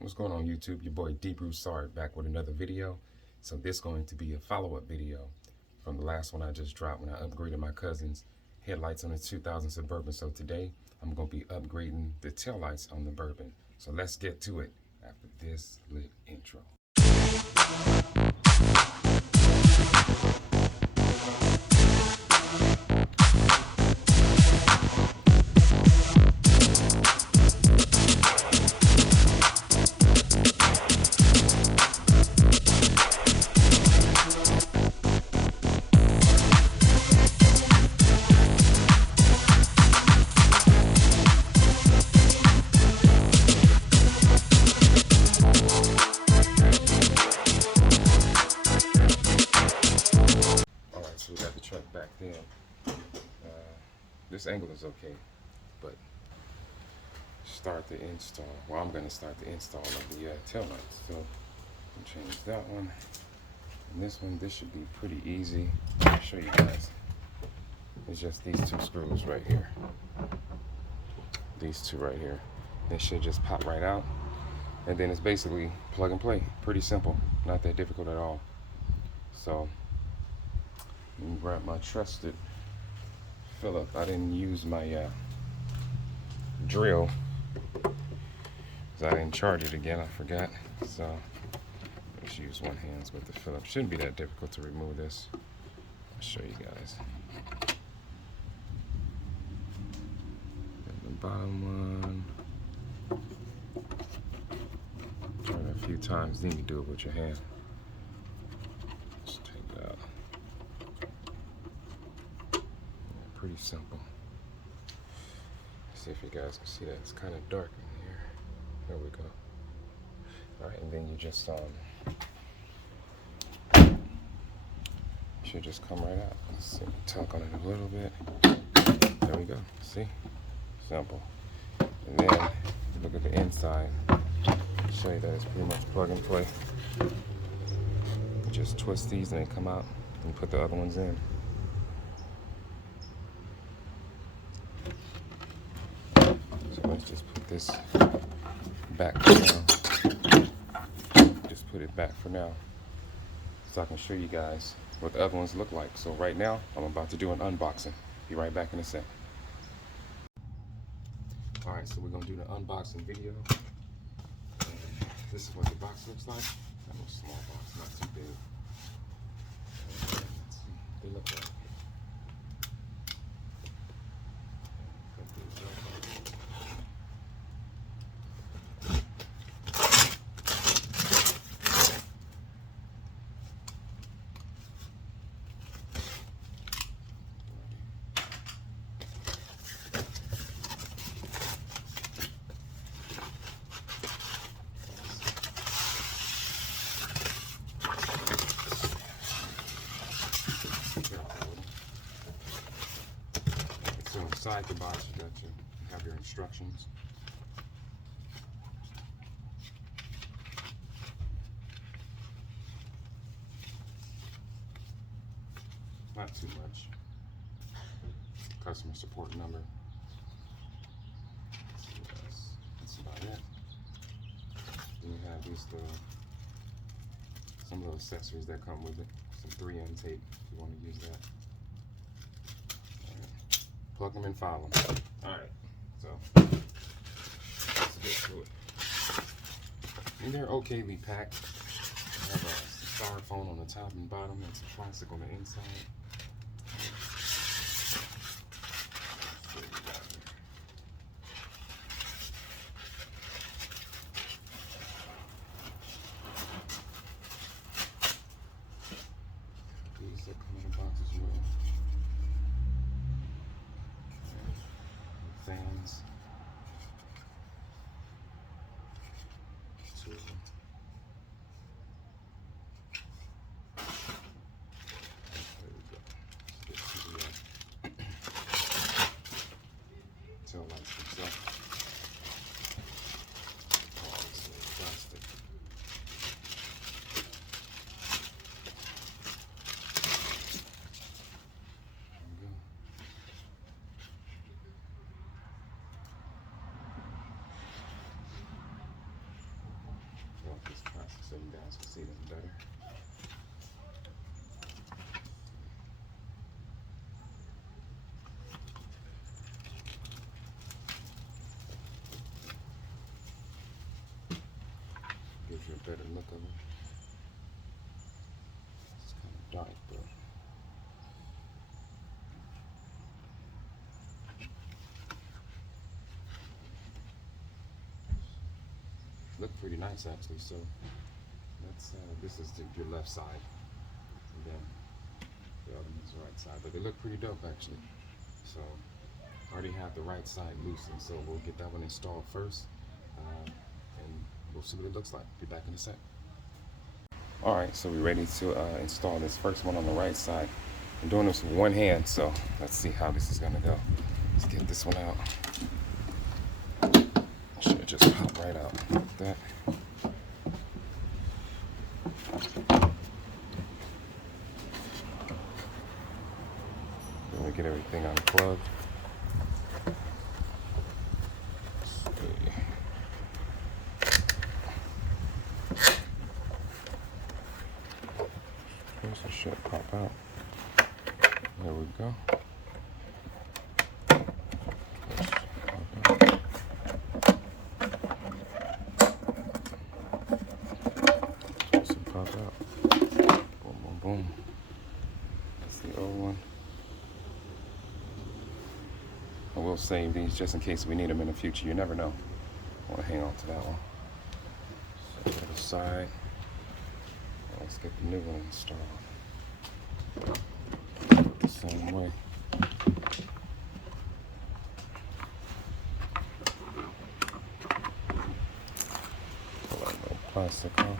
What's going on YouTube? Your boy D Broussard back with another video. So this is going to be a follow-up video from the last one I just dropped when I upgraded my cousin's headlights on the 2000 Suburban. So today I'm going to be upgrading the taillights on the Bourbon. So let's get to it after this lit intro. So we got the truck back then. This angle is okay, but start the install. Well, I'm going to start the install of the tail lights. So I'll change that one. And this one, this should be pretty easy. I'll show you guys. It's just these two screws right here. These two right here. They should just pop right out. And then it's basically plug and play. Pretty simple. Not that difficult at all. So let me grab my trusted Phillip. I didn't use my drill because I didn't charge it again. I forgot. So let's use one hand with the Phillip. Shouldn't be that difficult to remove this. I'll show you guys. And the bottom one. Turn it a few times. Then you do it with your hand. Just take it out. Pretty simple. See if you guys can see that. It's kind of dark in here. There we go. Alright, and then you just should just come right out. Let's see, tug on it a little bit. There we go. See? Simple. And then look at the inside. Show you that it's pretty much plug and play. You just twist these and they come out and put the other ones in. So let's just put this back for now. Just put it back for now so I can show you guys what the other ones look like. So right now I'm about to do an unboxing. Be right back in a sec. Alright, so we're going to do the unboxing video. And this is what the box looks like. A little small box, not too big. And let's see what they look like. Put these up. So inside the box you got to have your instructions. Not too much. Customer support number. That's about it. Then you have these some little accessories that come with it. Some 3M tape if you want to use that. Plug them and file them. Alright, so let's get to it. And they're okayly packed. They have a styrofoam on the top and bottom and some plastic on the inside. These that come in the box as well. Fans. Two of them. There we go. out this plastic so you guys can see them better. Gives you a better look of it. It's kind of dark, but look pretty nice actually. So that's this is your left side, and then the other one's the right side. But they look pretty dope actually. So I already have the right side loosened, so we'll get that one installed first, and we'll see what it looks like. Be back in a sec. All right, so we're ready to install this first one on the right side. I'm doing this with one hand, so let's see how this is gonna go. Let's get this one out. Should just pop right out like that. Then we get everything unplugged. It should pop out. There we go. Pop out. Boom, boom, boom. That's the old one. I will save these just in case we need them in the future. You never know. I want to hang on to that one. So to the side. Let's get the new one installed. The same way. Pull that little plastic off.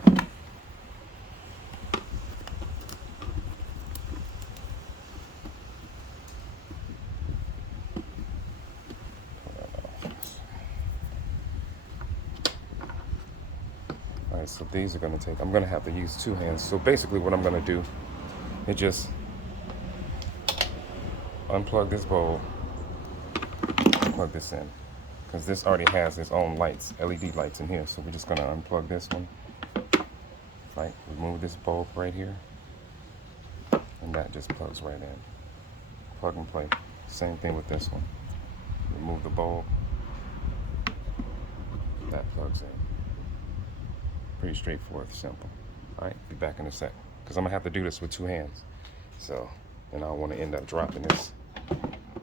Alright, so these are going to take, I'm going to have to use two hands. So basically what I'm going to do is just unplug this bulb, plug this in, because this already has its own lights, LED lights in here. So we're just going to unplug this one, like remove this bulb right here, and that just plugs right in. Plug and play. Same thing with this one. Remove the bulb, that plugs in. Pretty straightforward, simple. All right, be back in a sec, because I'm gonna have to do this with two hands. So, and I don't want to end up dropping this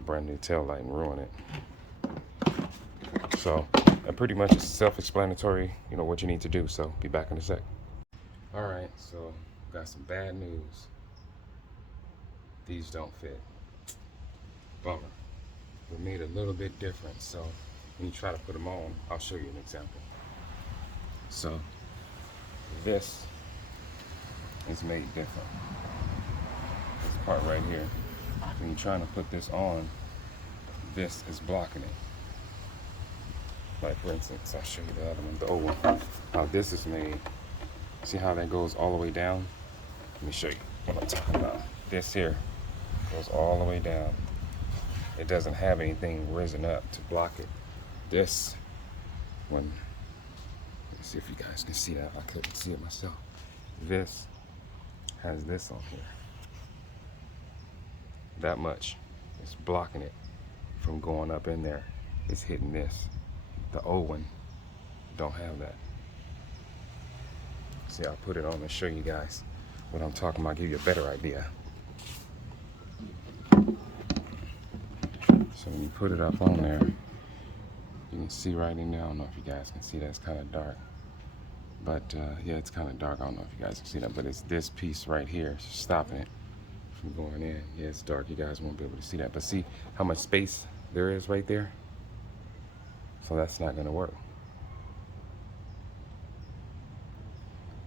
brand new tail light and ruin it. So, pretty much it's self-explanatory, you know, what you need to do. So, be back in a sec. All right, so got some bad news. These don't fit. Bummer. They're made a little bit different. So, when you try to put them on, I'll show you an example. So, this is made different. This part right here, when you're trying to put this on, this is blocking it. Like for instance, I'll show you the other one, the old one. How this is made. See how that goes all the way down? Let me show you what I'm talking about. This here goes all the way down. It doesn't have anything risen up to block it. This one, let's see if you guys can see that. I couldn't see it myself. This has this on here. That much. It's blocking it from going up in there. It's hitting this. The old one don't have that. See, I'll put it on and show you guys what I'm talking about, give you a better idea. So when you put it up on there, you can see right in there. I don't know if you guys can see that. It's kind of dark. But yeah, it's kind of dark. I don't know if you guys can see that, but it's this piece right here stopping it from going in. Yeah, it's dark. You guys won't be able to see that. But see how much space there is right there? So that's not going to work.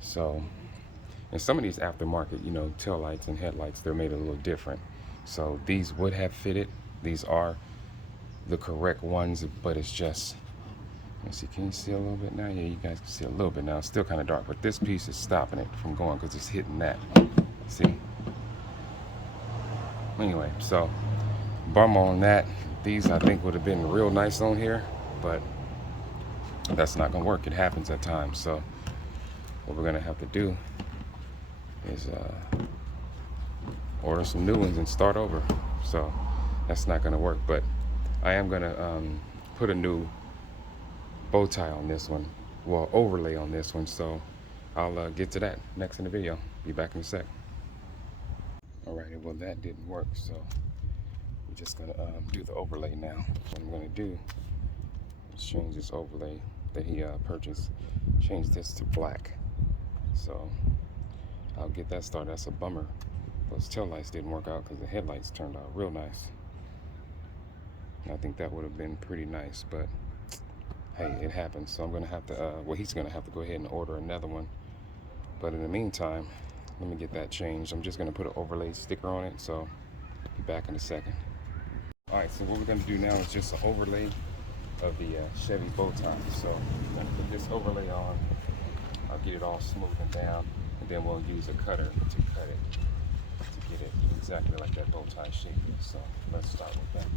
So, and some of these aftermarket, you know, tail lights and headlights, they're made a little different. So these would have fitted. These are the correct ones, but it's just, let's see, can you see a little bit now? Yeah, you guys can see a little bit now. It's still kind of dark, but this piece is stopping it from going because it's hitting that. See? Anyway, so bummer on that. These I think would have been real nice on here, but that's not gonna work. It happens at times. So what we're gonna have to do is order some new ones and start over. So that's not gonna work, but I am gonna put a new bow tie on this one, well, overlay on this one. So I'll get to that next in the video. Be back in a sec. Alrighty, well, that didn't work, so we're just gonna do the overlay now. What I'm gonna do is change this overlay that he purchased, change this to black. So I'll get that started. That's a bummer. Those taillights didn't work out because the headlights turned out real nice. And I think that would have been pretty nice, but hey, it happens. So I'm gonna have to, well, he's gonna have to go ahead and order another one. But in the meantime, let me get that changed. I'm just gonna put an overlay sticker on it, so be back in a second. All right, so what we're gonna do now is just an overlay of the Chevy bow tie. So I'm gonna put this overlay on. I'll get it all smoothed down, and then we'll use a cutter to cut it to get it exactly like that bow tie shape is. So let's start with that.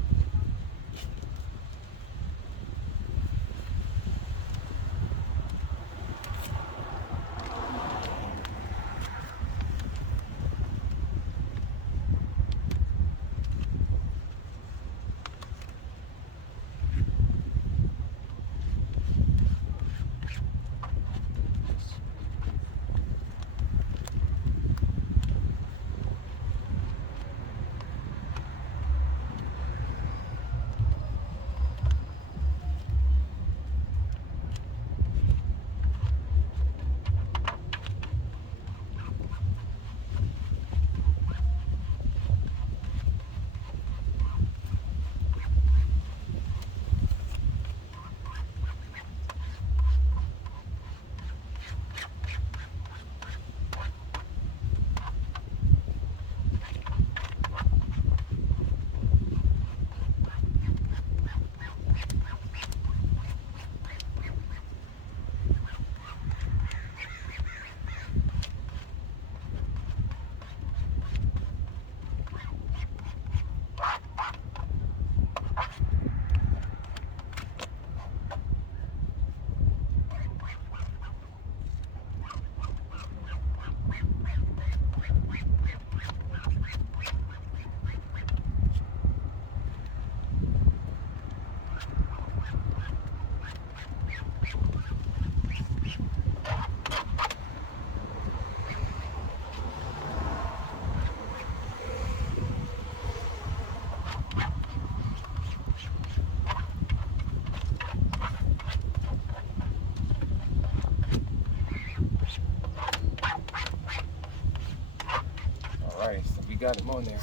Alright, so we got him on there.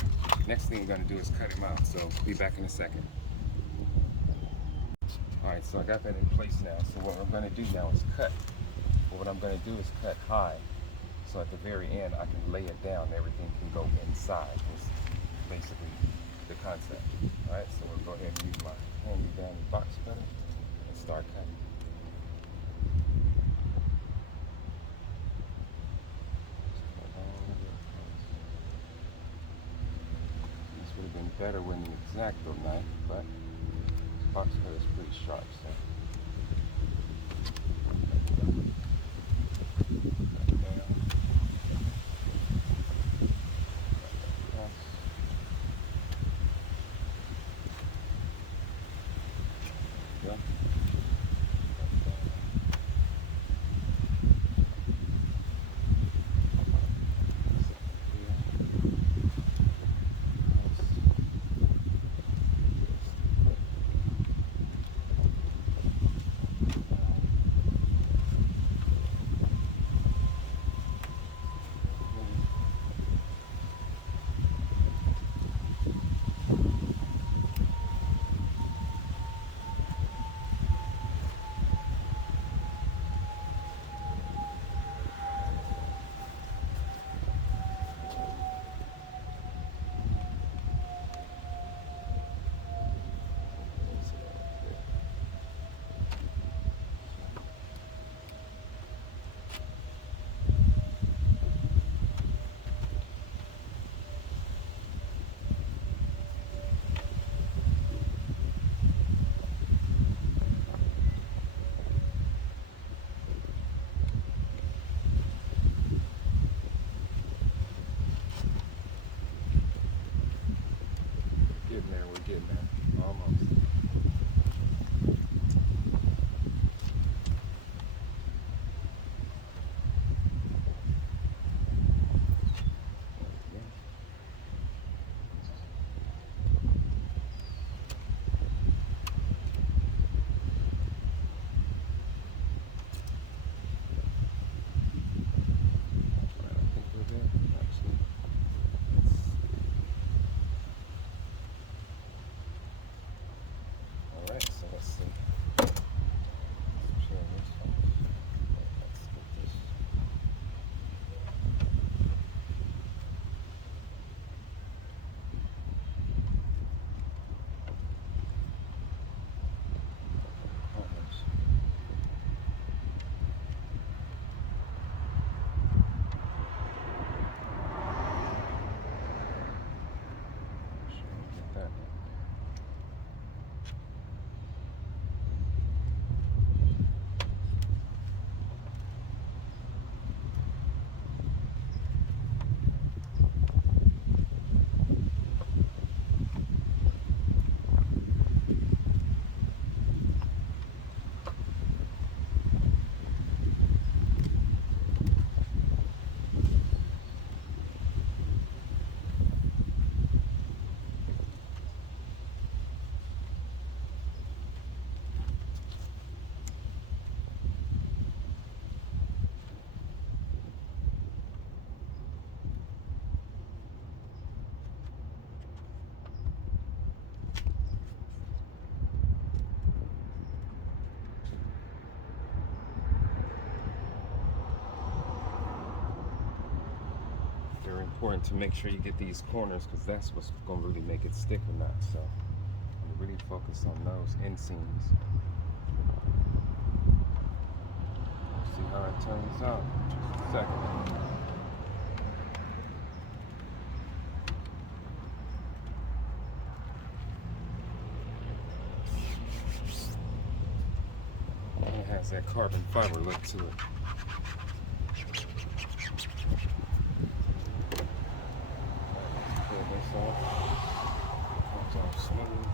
Next thing we're gonna do is cut him out, so be back in a second. Alright, so I got that in place now. So what I'm gonna do now is cut. But what I'm gonna do is cut high, so at the very end I can lay it down and everything can go inside. That's basically the concept. Alright, so we'll go ahead and use my hand-me-down box cutter and start cutting. Would have been better with an X-Acto knife, but box cutter is pretty sharp, so. Getting there. Almost. Alright, so let's see. Very important to make sure you get these corners, because that's what's going to really make it stick or not. So I'm really focus on those inseams. Let's see how it turns out. Just a second. It has that carbon fiber look to it. Comes off smooth,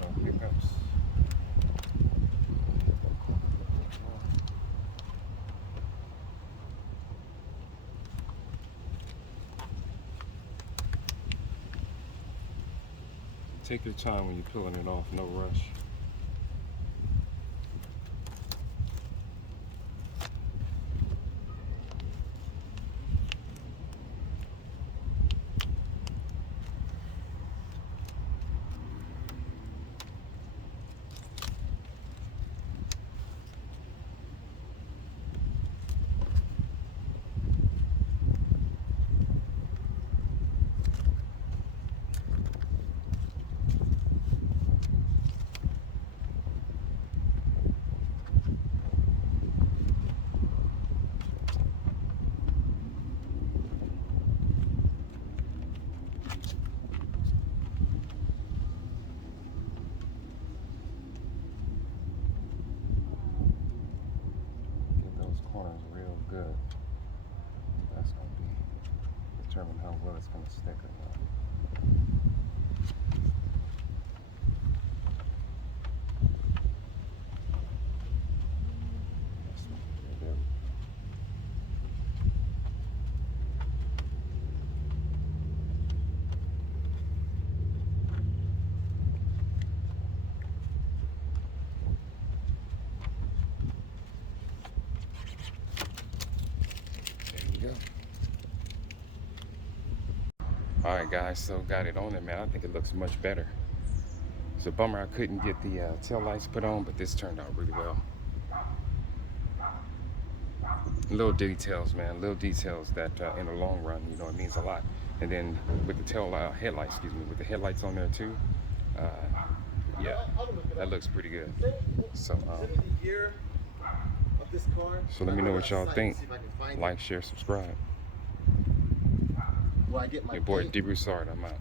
no hiccups. Take your time when you're peeling it off, no rush. Corners real good. That's going to be determine how well it's going to stick or not. Alright guys, so got it on there, man. I think it looks much better. It's a bummer I couldn't get the tail lights put on, but this turned out really well. Little details, man. Little details that in the long run, you know, it means a lot. And then with the headlights, excuse me, with the headlights on there too, yeah, that looks pretty good. So, so let me know what y'all think. Like, share, subscribe. Your boy D. Broussard, I'm out.